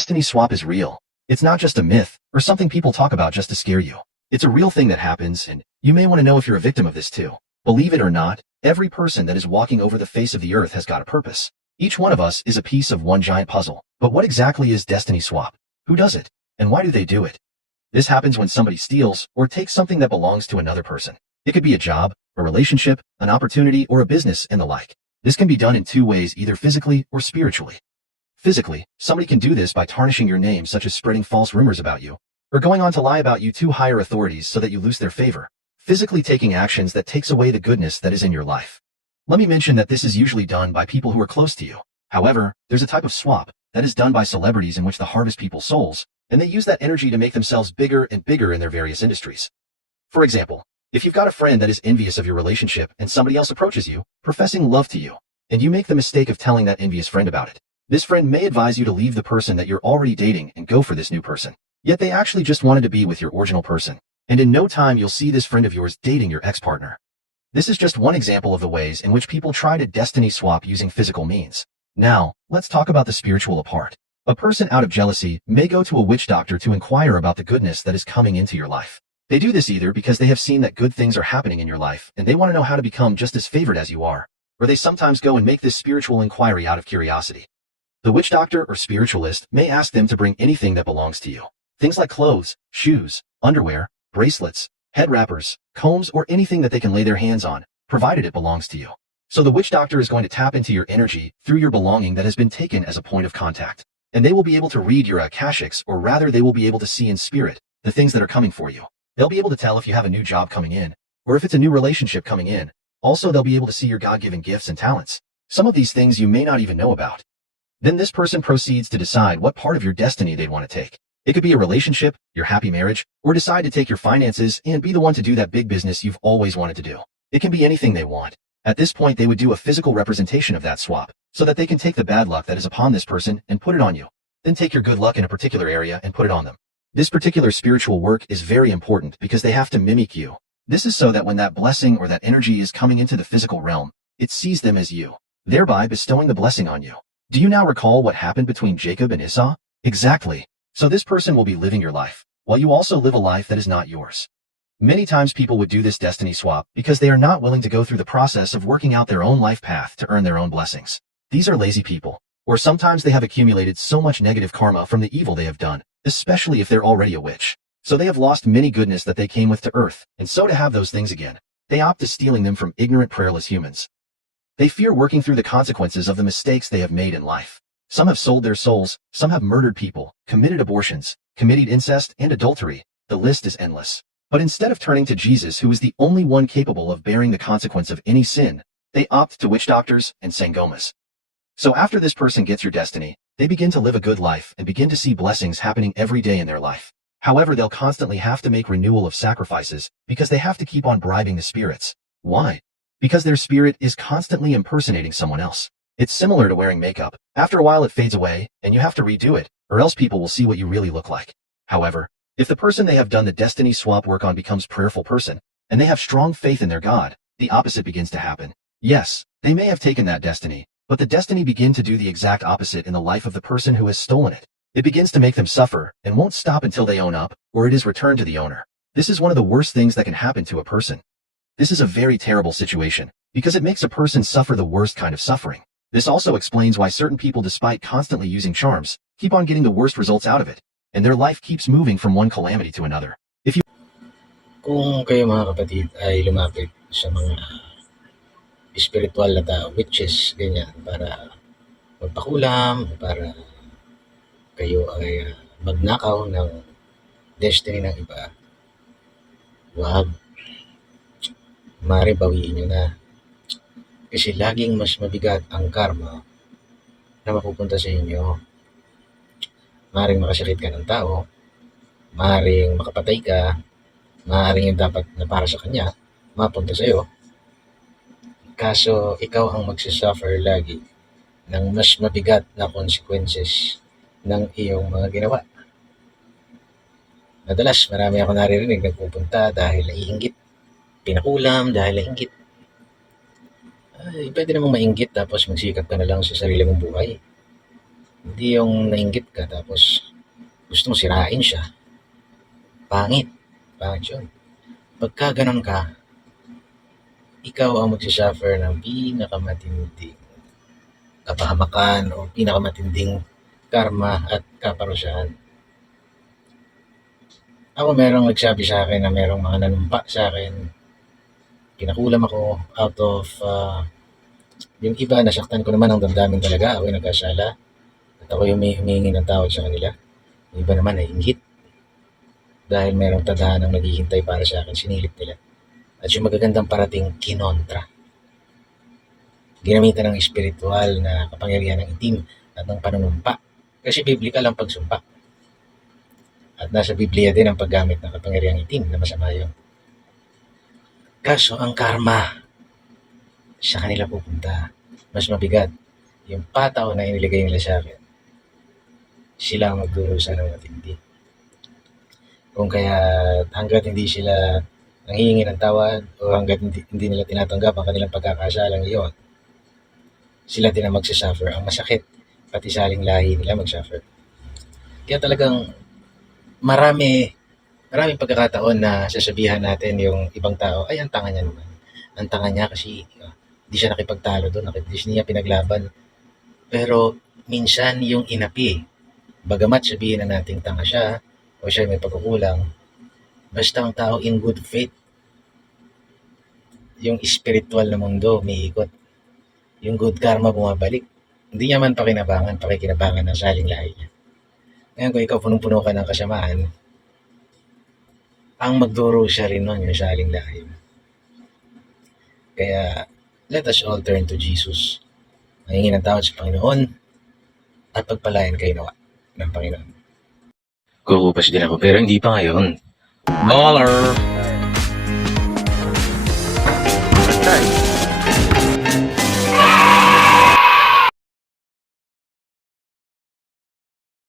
Destiny swap is real. It's not just a myth or something people talk about just to scare you. It's a real thing that happens, and you may want to know if you're a victim of this too. Believe it or not, every person that is walking over the face of the earth has got a purpose. Each one of us is a piece of one giant puzzle. But what exactly is destiny swap? Who does it? And why do they do it? This happens when somebody steals or takes something that belongs to another person. It could be a job, a relationship, an opportunity, or a business, and the like. This can be done in two ways, either physically or spiritually. Physically, somebody can do this by tarnishing your name, such as spreading false rumors about you, or going on to lie about you to higher authorities so that you lose their favor. Physically taking actions that takes away the goodness that is in your life. Let me mention that this is usually done by people who are close to you. However, there's a type of swap that is done by celebrities in which they harvest people's souls, and they use that energy to make themselves bigger and bigger in their various industries. For example, if you've got a friend that is envious of your relationship and somebody else approaches you, professing love to you, and you make the mistake of telling that envious friend about it, this friend may advise you to leave the person that you're already dating and go for this new person. Yet they actually just wanted to be with your original person. And in no time you'll see this friend of yours dating your ex-partner. This is just one example of the ways in which people try to destiny swap using physical means. Now, let's talk about the spiritual part. A person out of jealousy may go to a witch doctor to inquire about the goodness that is coming into your life. They do this either because they have seen that good things are happening in your life and they want to know how to become just as favored as you are, or they sometimes go and make this spiritual inquiry out of curiosity. The witch doctor or spiritualist may ask them to bring anything that belongs to you. Things like clothes, shoes, underwear, bracelets, head wrappers, combs, or anything that they can lay their hands on, provided it belongs to you. So the witch doctor is going to tap into your energy through your belonging that has been taken as a point of contact. And they will be able to read your akashics, or rather they will be able to see in spirit the things that are coming for you. They'll be able to tell if you have a new job coming in, or if it's a new relationship coming in. Also, they'll be able to see your God-given gifts and talents. Some of these things you may not even know about. Then this person proceeds to decide what part of your destiny they'd want to take. It could be a relationship, your happy marriage, or decide to take your finances and be the one to do that big business you've always wanted to do. It can be anything they want. At this point, they would do a physical representation of that swap, so that they can take the bad luck that is upon this person and put it on you. Then take your good luck in a particular area and put it on them. This particular spiritual work is very important because they have to mimic you. This is so that when that blessing or that energy is coming into the physical realm, it sees them as you, thereby bestowing the blessing on you. Do you now recall what happened between Jacob and Esau? Exactly. So this person will be living your life, while you also live a life that is not yours. Many times people would do this destiny swap because they are not willing to go through the process of working out their own life path to earn their own blessings. These are lazy people, or sometimes they have accumulated so much negative karma from the evil they have done, especially if they're already a witch. So they have lost many goodness that they came with to earth, and so to have those things again, they opt to stealing them from ignorant, prayerless humans. They fear working through the consequences of the mistakes they have made in life. Some have sold their souls, some have murdered people, committed abortions, committed incest, and adultery. The list is endless. But instead of turning to Jesus, who is the only one capable of bearing the consequence of any sin, they opt to witch doctors and sangomas. So after this person gets your destiny, they begin to live a good life and begin to see blessings happening every day in their life. However, they'll constantly have to make renewal of sacrifices because they have to keep on bribing the spirits. Why? Because their spirit is constantly impersonating someone else. It's similar to wearing makeup. After a while it fades away, and you have to redo it, or else people will see what you really look like. However, if the person they have done the destiny swap work on becomes prayerful person, and they have strong faith in their God, the opposite begins to happen. Yes, they may have taken that destiny, but the destiny begin to do the exact opposite in the life of the person who has stolen it. It begins to make them suffer, and won't stop until they own up, or it is returned to the owner. This is one of the worst things that can happen to a person. This is a very terrible situation, because it makes a person suffer the worst kind of suffering. This also explains why certain people, despite constantly using charms, keep on getting the worst results out of it, and their life keeps moving from one calamity to another. Kung kayo mga kapatid ay lumapit sa mga spiritual na tao, witches, ganyan, para magpakulam, para kayo ay magnakaw ng destiny ng iba, wag, maaari bawiin nyo na. Kasi laging mas mabigat ang karma na mapupunta sa inyo. Maaaring makasakit ka ng tao, maaaring makapatay ka, maaaring yung dapat na para sa kanya, mapunta sa'yo. Kaso ikaw ang magsasuffer lagi ng mas mabigat na consequences ng iyong mga ginawa. Madalas marami ako naririnig nagpupunta dahil naiinggit, pinakulam dahil naiinggit. Ay, pwede namang mainggit tapos magsikap ka na lang sa sarili mong buhay. Hindi yung nainggit ka tapos gusto mo sirain siya. Pangit. Pangit yun. Pagka ganun ka, ikaw ang magsisuffer ng pinakamatinding kapahamakan o pinakamatinding karma at kaparusahan. Ako merong nagsabi sa akin na merong mga nanumpa sa akin. Kinakulam ako out of yung iba, nasaktan ko naman ang damdamin talaga. Ako yung nagkasala. At ako yung humihingi ng tawad sa kanila. Yung iba naman ay inggit. Dahil merong tadhanang naghihintay para sa akin, sinilip nila. At yung magagandang parating, kinontra. Ginamitan ng espiritual na kapangyarihan ng itim at ng panunumpa. Kasi biblical ang pagsumpa. At nasa Biblia din ang paggamit ng kapangyarihang itim na masama yun. Kaso ang karma, sa kanila pupunta. Mas mabigat. Yung pataw na iniligay nila sa akin, sila ang magdurusa ng matindi. Kung kaya hanggat hindi sila nanghihingi ng tawad o hanggat hindi nila tinatanggap ang kanilang pagkakasalang iyon, sila din ang magsasuffer. Ang masakit, pati saling lahi nila magsuffer. Kaya talagang maraming pagkakataon na sasabihan natin yung ibang tao, ay ang tanga niya naman. Ang tanga niya kasi di siya nakipagtalo doon, di niya pinaglaban. Pero minsan yung inapi, bagamat sabihin na nating tanga siya o siya may pagkukulang, basta ang tao in good faith, yung spiritual na mundo umiikot. Yung good karma bumabalik. Hindi niya man pakikinabangan ng saling lahi niya. Ngayon kung ikaw punong-puno ka ng kasamaan, ang magduro siya rin nun yung saling lahi. Kaya let us all turn to Jesus. Mangingi ng tawad sa Panginoon at pagpalain kayo nawa ng Panginoon. Kukupas din ako pero hindi pa ngayon. Baller!